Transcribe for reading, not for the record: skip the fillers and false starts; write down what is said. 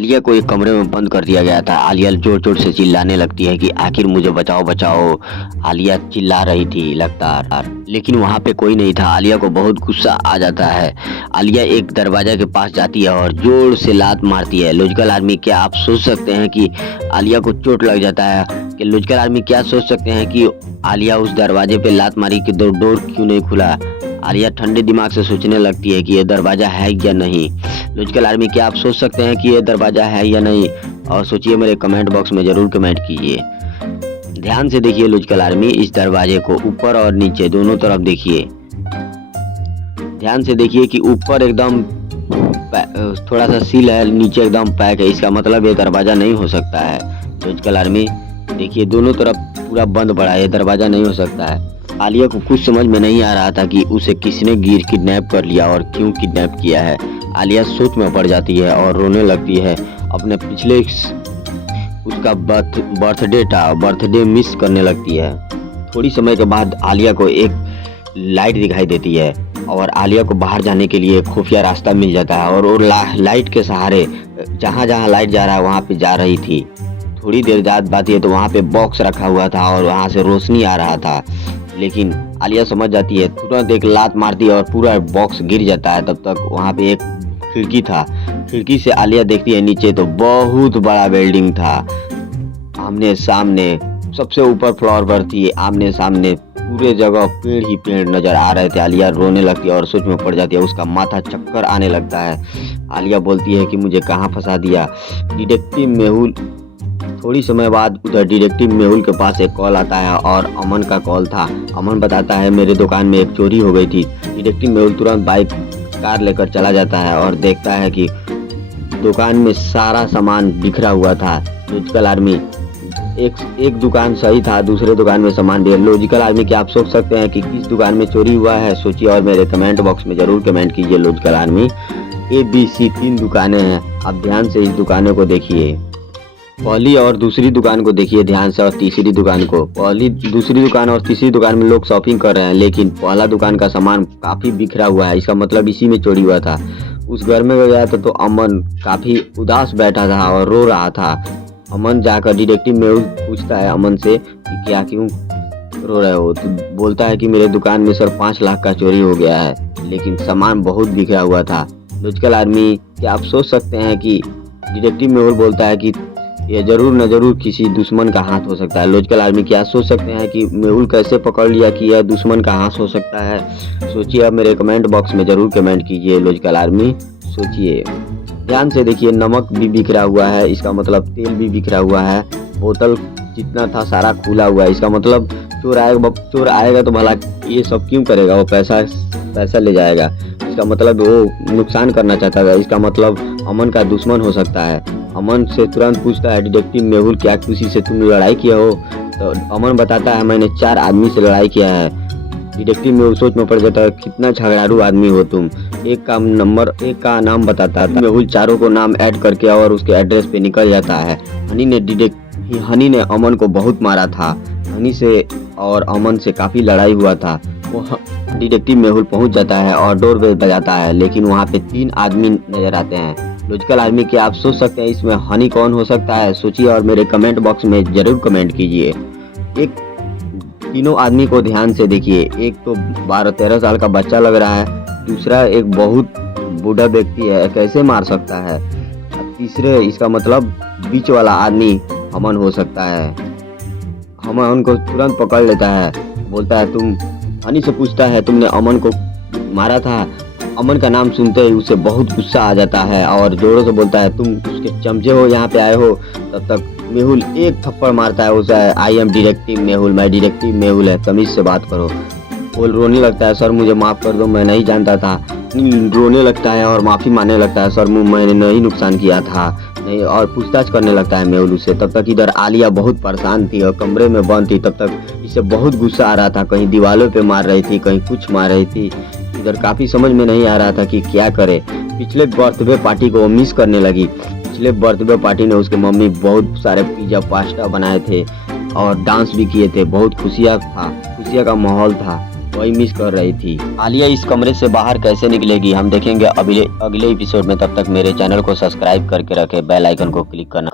आलिया को एक कमरे में बंद कर दिया गया था। आलिया जोर जोर से चिल्लाने लगती है कि आखिर मुझे बचाओ बचाओ। आलिया चिल्ला रही थी लगातार, लेकिन वहाँ पे कोई नहीं था। आलिया को बहुत गुस्सा आ जाता है। आलिया एक दरवाजा के पास जाती है और जोर से लात मारती है। लॉजिकल आर्मी, क्या आप सोच सकते हैं कि आलिया को चोट लग जाता है? कि लॉजिकल आर्मी क्या सोच सकते हैं कि आलिया उस दरवाजे पे लात मारी कि डोर क्यों नहीं खुला? आलिया ठंडे दिमाग से सोचने लगती है कि ये दरवाजा है या नहीं। लॉजिकल आर्मी, क्या आप सोच सकते हैं कि ये दरवाजा है या नहीं? और सोचिए, मेरे कमेंट बॉक्स में जरूर कमेंट कीजिए। ध्यान से देखिए लॉजिकल आर्मी, इस दरवाजे को ऊपर और नीचे दोनों तरफ देखिए। ध्यान से देखिए कि ऊपर एकदम थोड़ा सा सील है, नीचे एकदम पैक है। इसका मतलब ये दरवाजा नहीं हो सकता है। लॉजिकल आर्मी देखिए, दोनों तरफ पूरा बंद पड़ा है, ये दरवाजा नहीं हो सकता है। आलिया को कुछ समझ में नहीं आ रहा था कि उसे किसने गिर किडनैप कर लिया और क्यों किडनैप किया है। आलिया सोच में पड़ जाती है और रोने लगती है। अपने पिछले उसका बर्थडे मिस करने लगती है। थोड़ी समय के बाद आलिया को एक लाइट दिखाई देती है और आलिया को बाहर जाने के लिए खुफिया रास्ता मिल जाता है और वो लाइट के सहारे जहाँ जहाँ लाइट जा रहा है वहाँ पे जा रही थी। थोड़ी देर बाद है तो वहाँ पे बॉक्स रखा हुआ था और वहाँ से रोशनी आ रहा था, लेकिन आलिया समझ जाती है। तुरंत एक लात मारती है और पूरा बॉक्स गिर जाता है। तब तक वहाँ पे एक खिड़की था। खिड़की से आलिया देखती है नीचे तो बहुत बड़ा बिल्डिंग था। आमने सामने सबसे ऊपर फ्लोर पर थी, आमने सामने पूरे जगह पेड़ ही पेड़ नजर आ रहे थे। आलिया रोने लगती है और सोच में पड़ जाती है। उसका माथा चक्कर आने लगता है। आलिया बोलती है कि मुझे कहाँ फंसा दिया। डिटेक्टिव मेहुल, थोड़ी समय बाद उधर डिटेक्टिव मेहुल के पास एक कॉल आता है और अमन का कॉल था। अमन बताता है मेरे दुकान में एक चोरी हो गई थी। डिटेक्टिव मेहुल तुरंत कार लेकर चला जाता है और देखता है कि दुकान में सारा सामान बिखरा हुआ था। लॉजिकल आर्मी, एक दुकान सही था, दूसरे दुकान में सामान भी। लॉजिकल आर्मी, क्या आप सोच सकते हैं कि किस दुकान में चोरी हुआ है? सोचिए और मेरे कमेंट बॉक्स में जरूर कमेंट कीजिए। लॉजिकल आर्मी, ABC 3 दुकानें हैं। आप ध्यान से इस दुकानों को देखिए, पहली और दूसरी दुकान को देखिए ध्यान से, और तीसरी दुकान को। पहली, दूसरी दुकान और तीसरी दुकान में लोग शॉपिंग कर रहे हैं, लेकिन पहला दुकान का सामान काफी बिखरा हुआ है। इसका मतलब इसी में चोरी हुआ था। उस घर में गया था तो अमन काफी उदास बैठा था और रो रहा था। अमन जाकर डिटेक्टिव मेहुल पूछता है अमन से कि क्या क्यों रो रहे हो? तो बोलता है कि मेरे दुकान में सर 5 लाख का चोरी हो गया है, लेकिन सामान बहुत बिखरा हुआ था। लॉजिकल आर्मी, क्या आप सोच सकते हैं कि डिटेक्टिव मेहुल बोलता है कि ये जरूर न जरूर किसी दुश्मन का हाथ हो सकता है। लॉजिकल आर्मी, क्या सोच सकते हैं कि मेहुल कैसे पकड़ लिया कि यह दुश्मन का हाथ हो सकता है? सोचिए, अब मेरे कमेंट बॉक्स में जरूर कमेंट कीजिए। लॉजिकल आर्मी सोचिए, ध्यान से देखिए। नमक भी बिखरा हुआ है, इसका मतलब तेल भी बिखरा हुआ है। बोतल जितना था सारा खुला हुआ है, इसका मतलब चोर आएगा तो भला ये सब क्यों करेगा? वो पैसा ले जाएगा। इसका मतलब वो नुकसान करना चाहता था। इसका मतलब अमन का दुश्मन हो सकता है। अमन से तुरंत पूछता है डिटेक्टिव मेहुल, क्या किसी से तुमने लड़ाई किया हो? तो अमन बताता है मैंने 4 आदमी से लड़ाई किया है। डिटेक्टिव मेहुल सोच में पड़ जाता है, कितना झगड़ालू आदमी हो तुम। एक का नाम बताता है। मेहुल चारों को नाम ऐड करके और उसके एड्रेस पे निकल जाता है। हनी ने अमन को बहुत मारा था। हनी से और अमन से काफी लड़ाई हुआ था। वो डिटेक्टिव मेहुल पहुंच जाता है और डोर बेल बजाता है, लेकिन वहाँ पे 3 आदमी नजर आते हैं। लॉजिकल आर्मी, क्या आप सोच सकते हैं इसमें हनी कौन हो सकता है? सोचिए और मेरे कमेंट बॉक्स में जरूर कमेंट कीजिए। तीनों आदमी को ध्यान से देखिए। एक तो 12-13 साल का बच्चा लग रहा है, दूसरा एक बहुत बूढ़ा व्यक्ति है, कैसे मार सकता है? तीसरे, इसका मतलब बीच वाला आदमी अमन हो सकता है। अमन को तुरंत पकड़ लेता है, बोलता है तुम, हनी से पूछता है तुमने अमन को मारा था? अमन का नाम सुनते ही उसे बहुत गुस्सा आ जाता है और जोरों से बोलता है तुम उसके चमचे हो, यहाँ पे आए हो। तब तक मेहुल एक थप्पड़ मारता है उसे। आई एम डिटेक्टिव मेहुल, मैं डिटेक्टिव मेहुल है, तमीज से बात करो। वो रोने लगता है, सर मुझे माफ़ कर दो, मैं नहीं जानता था। रोने लगता है और माफ़ी मांगने लगता है, सर मैंने नहीं नुकसान किया था नहीं, और पूछताछ करने लगता है मेहुल उससे। तब तक इधर आलिया बहुत परेशान थी और कमरे में बंद थी। तब तक इसे बहुत गुस्सा आ रहा था, कहीं दीवारों पे मार रही थी, कहीं कुछ मार रही थी। इधर काफ़ी समझ में नहीं आ रहा था कि क्या करे। पिछले बर्थडे पार्टी को मिस करने लगी। पिछले बर्थडे पार्टी में उसके मम्मी बहुत सारे पिज़्ज़ा पास्ता बनाए थे और डांस भी किए थे। बहुत खुशियाँ का माहौल था। वही मिस कर रही थी। आलिया इस कमरे से बाहर कैसे निकलेगी, हम देखेंगे अगले एपिसोड में। तब तक मेरे चैनल को सब्सक्राइब करके रखें, बेल आइकन को क्लिक करना।